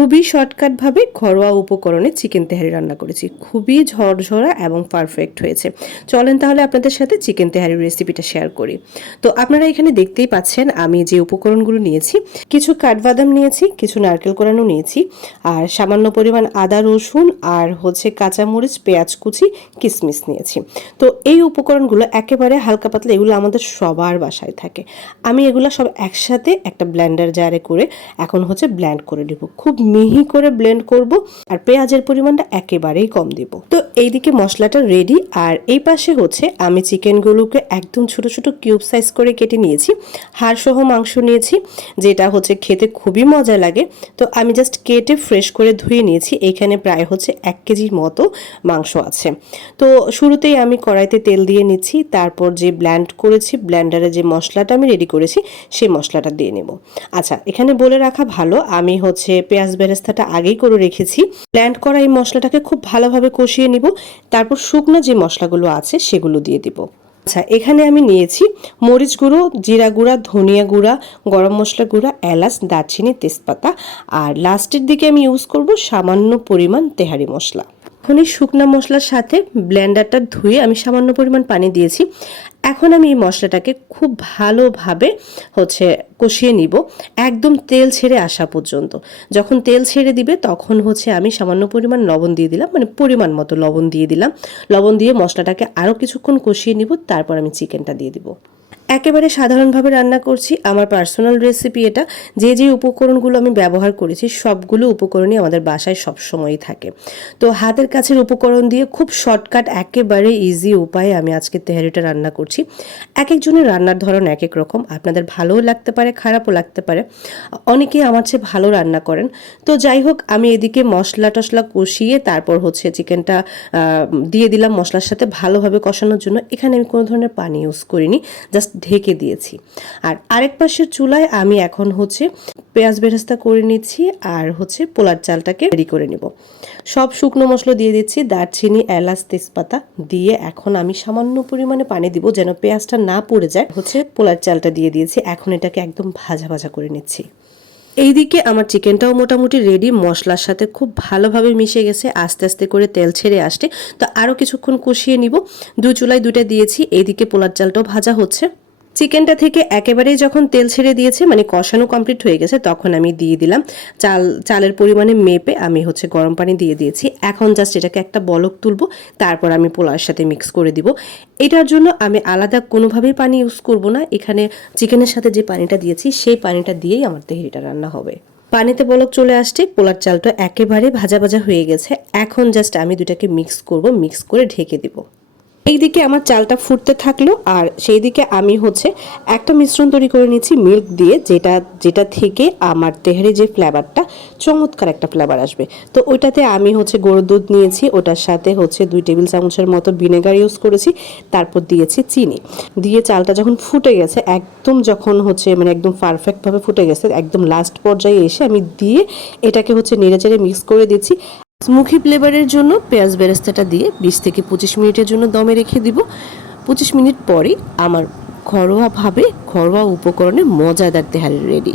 খুবই শর্টকাটভাবে ঘরোয়া উপকরণে চিকেন তেহারি রান্না করেছি। খুবই ঝরঝরা এবং পারফেক্ট হয়েছে। চলেন তাহলে আপনাদের সাথে চিকেন তেহারির রেসিপিটা শেয়ার করি। তো আপনারা এখানে দেখতেই পাচ্ছেন আমি যে উপকরণগুলো নিয়েছি, কিছু কাঠবাদাম নিয়েছি, কিছু নারকেল কোরানো নিয়েছি, আর সামান্য পরিমাণ আদা রসুন আর কাঁচামরিচ, পেঁয়াজ কুচি, কিশমিশ নিয়েছি। তো এই উপকরণগুলো একেবারে হালকা পাতলা, এগুলো আমাদের সবার বাসায় থাকে। আমি এগুলো সব একসাথে একটা ব্লেন্ডার জারে করে এখন ব্লেন্ড করে নেব। খুব মিহি করে ব্লেন্ড করব আর পেঁয়াজের পরিমাণটা একেবারেই কম দেব। তো এইদিকে মশলাটা রেডি, আর এই পাশে আমি চিকেনগুলোকে একদম ছোট ছোট কিউব সাইজ করে কেটে নিয়েছি। হাড়সহ মাংস নিয়েছি, যেটা খেতে খুবই মজা লাগে। তো আমি জাস্ট কেটে ফ্রেশ করে ধুয়ে নিয়েছি। এইখানে প্রায় 1 কেজির মতো মাংস আছে। তো শুরুতেই আমি কড়াইতে তেল দিয়ে নিচ্ছি, তারপর যে ব্লেন্ড করেছি, ব্লেন্ডারে যে মশলাটা আমি রেডি করেছি সেই মশলাটা দিয়ে নেব। আচ্ছা, এখানে বলে রাখা ভালো, আমি পেঁয়াজ বেরেস্তাটা আগেই করে রেখেছি। ব্লেন্ড করা এই মশলাটাকে খুব ভালোভাবে কষিয়ে নিব, তারপর শুকনো যে মশলাগুলো আছে সেগুলো দিয়ে দিব। আচ্ছা, এখানে আমি নিয়েছি মরিচ গুঁড়ো, জিরা গুঁড়া, ধনিয়া গুঁড়া, গরম মশলা গুঁড়া, এলাচ, দারচিনি, তেজপাতা, আর লাস্টের দিকে আমি ইউজ করব সামান্য পরিমাণ তেহারি মশলা। এখন এই শুকনো মশলার সাথে ব্লেন্ডারটা ধুয়ে আমি সামান্য পরিমাণ পানি দিয়েছি। এখন আমি এই মশলাটাকে খুব ভালোভাবে কষিয়ে নিব, একদম তেল ছেড়ে আসা পর্যন্ত। যখন তেল ছেড়ে দিবে তখন আমি সামান্য পরিমাণ লবণ দিয়ে দিলাম, মানে পরিমাণ মতো লবণ দিয়ে দিলাম। লবণ দিয়ে মশলাটাকে আরও কিছুক্ষণ কষিয়ে নিব, তারপর আমি চিকেনটা দিয়ে দিব। একেবারে সাধারণভাবে রান্না করছি, আমার পার্সোনাল রেসিপি এটা। যে যে উপকরণগুলো আমি ব্যবহার করেছি সবগুলো উপকরণই আমাদের বাসায় সবসময়ই থাকে। তো হাতের কাছের উপকরণ দিয়ে খুব শর্টকাট, একেবারে ইজি উপায়ে আমি আজকে তেহারিটা রান্না করছি। এক একজনের রান্নার ধরন এক এক রকম, আপনাদের ভালোও লাগতে পারে, খারাপও লাগতে পারে। অনেকেই আমার চেয়ে ভালো রান্না করেন। তো যাই হোক, আমি এদিকে মশলা টশলা কষিয়ে তারপর চিকেনটা দিয়ে দিলাম মশলার সাথে ভালোভাবে কষানোর জন্য। এখানে আমি কোনো ধরনের পানি ইউজ করিনি, জাস্ট ঢেকে দিয়েছি। আর আরেক পাশের চুলায় আমি এখন পেঁয়াজ বেরেস্তা করে নিচ্ছি, আর পোলার চালটাকে রেডি করে নিব। সব শুকনো মশলা দিয়ে দিচ্ছি, দারচিনি, এলাচ, তেজপাতা দিয়ে এখন আমি সামান্য পরিমাণে পানি দিব যেন পেঁয়াজটা না পড়ে যায়। পোলার চালটা দিয়ে দিয়েছি, এখন এটাকে একদম ভাজা ভাজা করে নিচ্ছি। এইদিকে আমার চিকেনটাও মোটামুটি রেডি, মশলার সাথে খুব ভালোভাবে মিশে গেছে, আস্তে আস্তে করে তেল ছেড়ে আসছে। তো আরও কিছুক্ষণ কষিয়ে নিব। দুই চুলায় দুইটা দিয়েছি, এইদিকে পোলার চালটাও ভাজা হচ্ছে। চিকেনটা থেকে একেবারেই যখন তেল ছেড়ে দিয়েছে, মানে কষানো কমপ্লিট হয়ে গেছে, তখন আমি দিয়ে দিলাম চালের পরিমাণে মেপে আমি গরম পানি দিয়ে দিয়েছি। এখন জাস্ট এটাকে একটা বলক তুলবো, তারপর আমি পোলাওর সাথে মিক্স করে দিব। এটার জন্য আমি আলাদা কোনোভাবেই পানি ইউজ করব না, এখানে চিকেনের সাথে যে পানিটা দিয়েছি সেই পানিটা দিয়েই আমার তেহারিটা রান্না হবে। পানিতে বলক চলে আসছে, পোলার চালটা একেবারে ভাজা ভাজা হয়ে গেছে। এখন জাস্ট আমি দুটাকে মিক্স করব, মিক্স করে ঢেকে দিব। এইদিকে আমার চালটা ফুটতে থাকলো, আর সেই দিকে আমি একটা মিশ্রণ তৈরি করে নিচ্ছি মিল্ক দিয়ে, যেটা থেকে আমার তেহারি যে ফ্লেভারটা, চমৎকার একটা ফ্লেভার আসবে। তো ওইটাতে আমি গরুর দুধ নিয়েছি, ওটার সাথে 2 টেবিল চামচের মতো ভিনেগার ইউজ করেছি, তারপর দিয়েছি চিনি। দিয়ে চালটা যখন ফুটে গেছে, একদম যখন মানে একদম পারফেক্টভাবে ফুটে গেছে, একদম লাস্ট পর্যায়ে এসে আমি দিয়ে এটাকে নেড়েচেড়ে মিক্স করে দিচ্ছি। স্মোকি ফ্লেভারের জন্য পেঁয়াজ বেরেস্তাটা দিয়ে 20 থেকে 25 মিনিটের জন্য দমে রেখে দিব। 25 মিনিট পরে আমার ঘরোয়া উপকরণে মজাদার তেহারি রেডি।